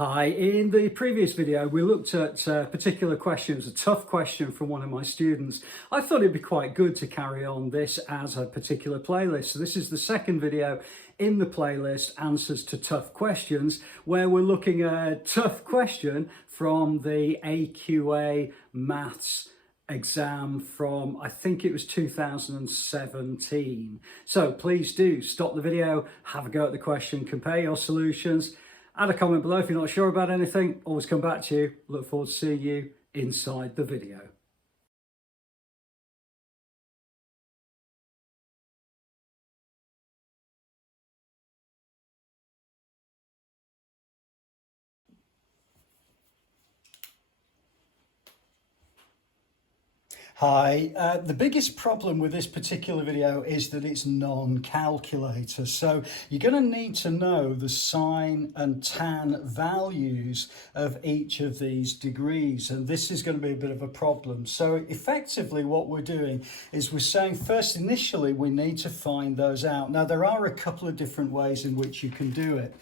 Hi, in the previous video we looked at particular questions, a tough question from one of my students. I thought it'd be quite good to carry on this as a particular playlist. So this is the second video in the playlist, Answers to Tough Questions, where we're looking at a tough question from the AQA maths exam from, I think it was 2017. So please do stop the video, have a go at the question, compare your solutions. Add a comment below if you're not sure about anything. Always come back to you. Look forward to seeing you inside the video. Hi, the biggest problem with this particular video is that it's non-calculator. So you're going to need to know the sine and tan values of each of these degrees. And this is going to be a bit of a problem. So effectively what we're doing is we're saying first initially we need to find those out. Now there are a couple of different ways in which you can do it.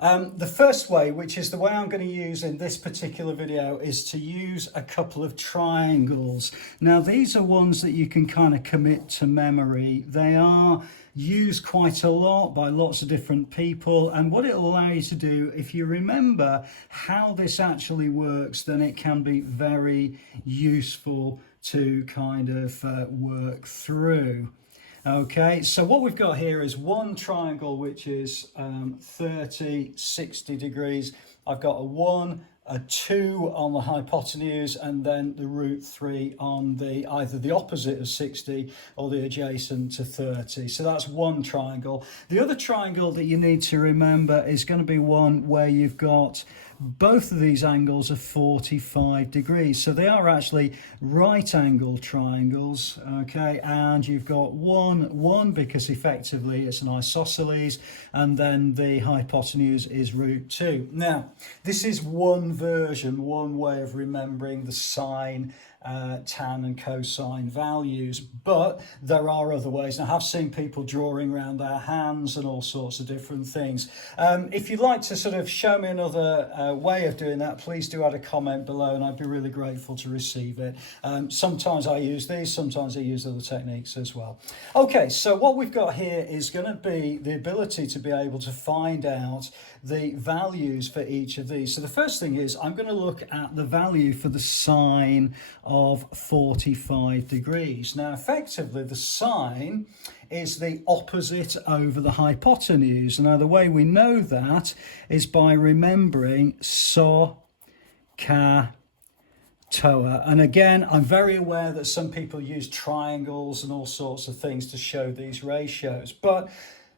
The first way, which is the way I'm going to use in this particular video, is to use a couple of triangles. Now these are ones that you can kind of commit to memory. They are used quite a lot by lots of different people, and what it'll allow you to do, if you remember how this actually works, then it can be very useful to kind of work through. Okay, so what we've got here is one triangle which is 30, 60 degrees. I've got a 1, a 2 on the hypotenuse, and then the root 3 on the either the opposite of 60 or the adjacent to 30. So that's one triangle. The other triangle that you need to remember is going to be one where you've got both of these angles are 45 degrees. So they are actually right angle triangles, okay? And you've got one because effectively it's an isosceles, and then the hypotenuse is root 2. Now, this is one version, one way of remembering the sine, tan and cosine values, but there are other ways. And I have seen people drawing around their hands and all sorts of different things. If you'd like to sort of show me another way of doing that, please do add a comment below and I'd be really grateful to receive it. Sometimes I use these, sometimes I use other techniques as well. Okay, so what we've got here is going to be the ability to be able to find out the values for each of these. So the first thing is I'm going to look at the value for the sine of 45 degrees. Now effectively the sine is the opposite over the hypotenuse. Now the way we know that is by remembering so, ka, toa. And again, I'm very aware that some people use triangles and all sorts of things to show these ratios, but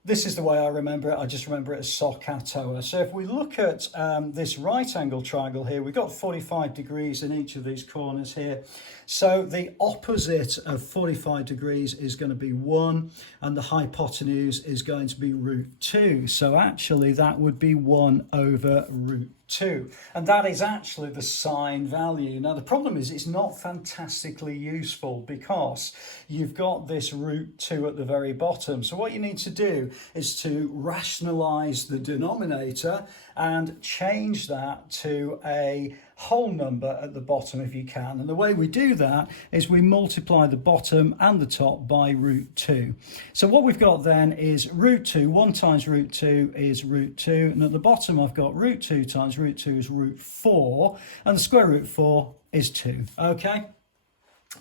this is the way I remember it. I just remember it as SOHCAHTOA. So if we look at this right angle triangle here, we've got 45 degrees in each of these corners here. So the opposite of 45 degrees is going to be 1, and the hypotenuse is going to be root 2. So actually that would be 1 over root 2, and that is actually the sine value. Now the problem is it's not fantastically useful because you've got this root 2 at the very bottom. So what you need to do is to rationalize the denominator and change that to a whole number at the bottom if you can. And the way we do that is we multiply the bottom and the top by root 2. So what we've got then is root 2, 1 times root 2 is root 2, and at the bottom I've got root 2 times root 2 is root 4, and the square root 4 is 2. Okay,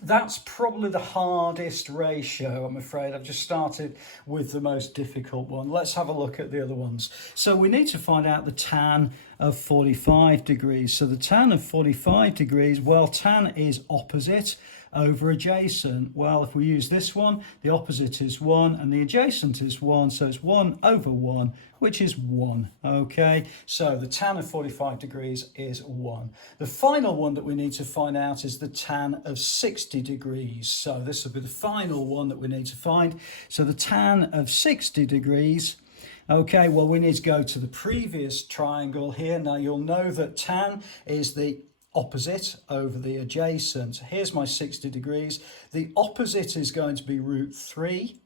that's probably the hardest ratio, I'm afraid. I've just started with the most difficult one. Let's have a look at the other ones. So we need to find out the tan of 45 degrees. So the tan of 45 degrees, well, tan is opposite over adjacent. Well, if we use this one, the opposite is 1 and the adjacent is 1, so it's 1 over 1, which is 1. Okay, so the tan of 45 degrees is 1. The final one that we need to find out is the tan of 60 degrees. So this will be the final one that we need to find. So the tan of 60 degrees, okay, well, we need to go to the previous triangle here. Now you'll know that tan is the opposite over the adjacent. Here's my 60 degrees. The opposite is going to be root 3.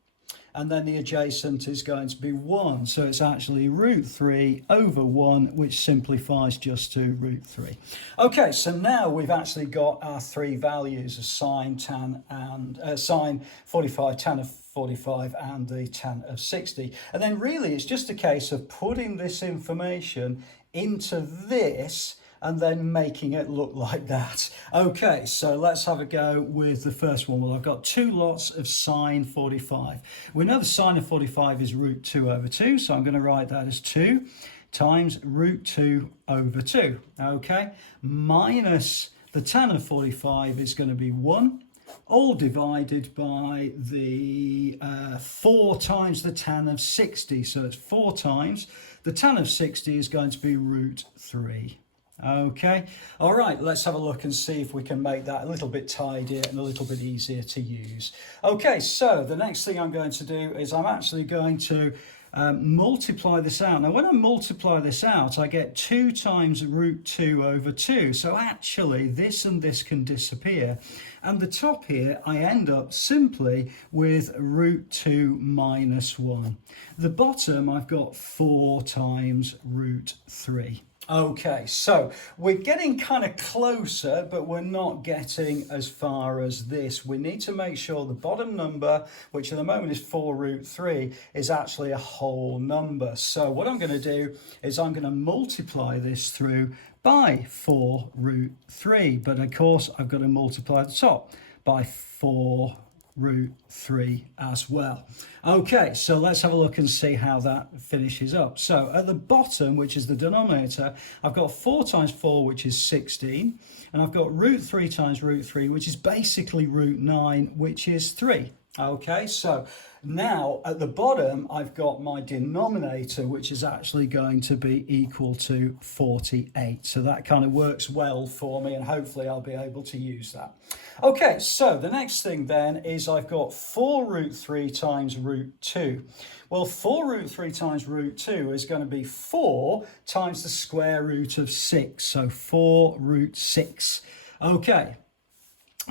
and then the adjacent is going to be 1. So it's actually root 3 over 1, which simplifies just to root 3. Okay, so now we've actually got our three values of sine, tan, and sine 45, tan of 45, and the tan of 60. And then really it's just a case of putting this information into this and then making it look like that. Okay, so let's have a go with the first one. Well, I've got two lots of sine 45. We know the sine of 45 is root 2 over 2, so I'm going to write that as 2 times root 2 over 2. Okay, minus the tan of 45 is going to be 1, all divided by the 4 times the tan of 60. So it's 4 times the tan of 60 is going to be root 3. Okay, all right, let's have a look and see if we can make that a little bit tidier and a little bit easier to use. Okay, so the next thing I'm going to do is I'm actually going to multiply this out. Now when I multiply this out, I get 2 times root 2 over 2. So actually this and this can disappear. And the top here, I end up simply with root 2 minus 1. The bottom, I've got 4 times root 3. Okay, so we're getting kind of closer, but we're not getting as far as this. We need to make sure the bottom number, which at the moment is 4 root 3, is actually a whole number. So what I'm going to do is I'm going to multiply this through by 4 root 3. But of course, I've got to multiply the top by 4 root 3 as well. Okay, so let's have a look and see how that finishes up. So at the bottom, which is the denominator, I've got 4 times 4, which is 16, and I've got root 3 times root 3, which is basically root 9, which is 3. Okay, so now at the bottom, I've got my denominator, which is actually going to be equal to 48. So that kind of works well for me, and hopefully I'll be able to use that. Okay, so the next thing then is I've got 4 root 3 times root 2. Well, 4 root 3 times root 2 is going to be 4 times the square root of 6. So 4 root 6. Okay.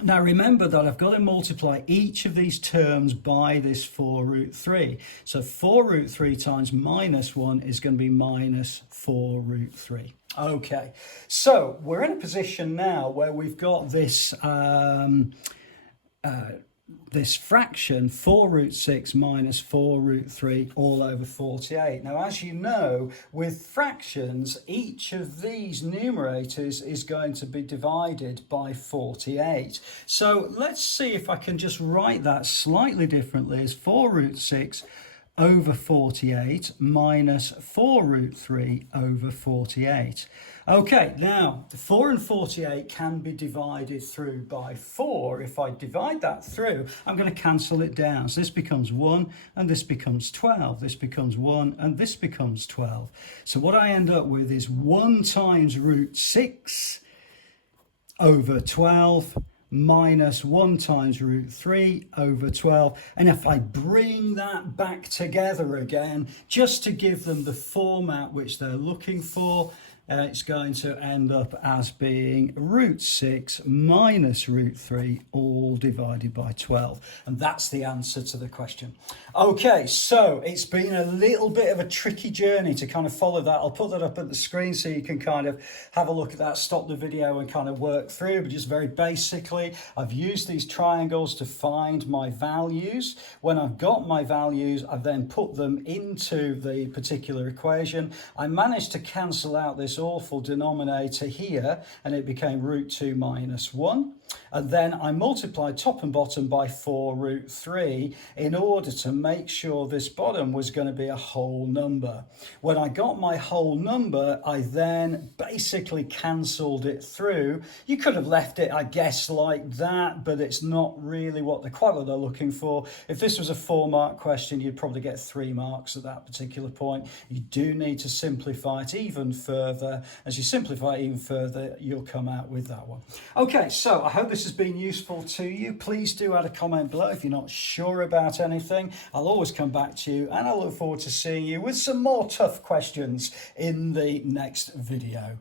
Now remember that I've got to multiply each of these terms by this 4 root 3. So 4 root 3 times minus 1 is going to be minus 4 root 3. Okay, so we're in a position now where we've got this this fraction 4 root 6 minus 4 root 3 all over 48. Now, as you know, with fractions, each of these numerators is going to be divided by 48. So let's see if I can just write that slightly differently as 4 root 6 over 48 minus 4 root 3 over 48. Okay, now 4 and 48 can be divided through by 4. If I divide that through, I'm going to cancel it down. So this becomes 1 and this becomes 12. This becomes 1 and this becomes 12. So what I end up with is 1 times root 6 over 12 minus 1 times root 3 over 12. And if I bring that back together again, just to give them the format which they're looking for, it's going to end up as being root 6 minus root 3 all divided by 12. And that's the answer to the question. Okay, so it's been a little bit of a tricky journey to kind of follow that. I'll put that up at the screen so you can kind of have a look at that, stop the video and kind of work through. But just very basically, I've used these triangles to find my values. When I've got my values, I've then put them into the particular equation. I managed to cancel out this awful denominator here, and it became root 2 minus 1. And then I multiplied top and bottom by 4 root 3 in order to make sure this bottom was going to be a whole number. When I got my whole number, I then basically cancelled it through. You could have left it, I guess, like that, but it's not really quite what they're looking for. If this was a 4-mark question, you'd probably get 3 marks at that particular point. You do need to simplify it even further. As you simplify it even further, you'll come out with that one. Okay, so I hope this has been useful to you. Please do add a comment below if you're not sure about anything. I'll always come back to you, and I look forward to seeing you with some more tough questions in the next video.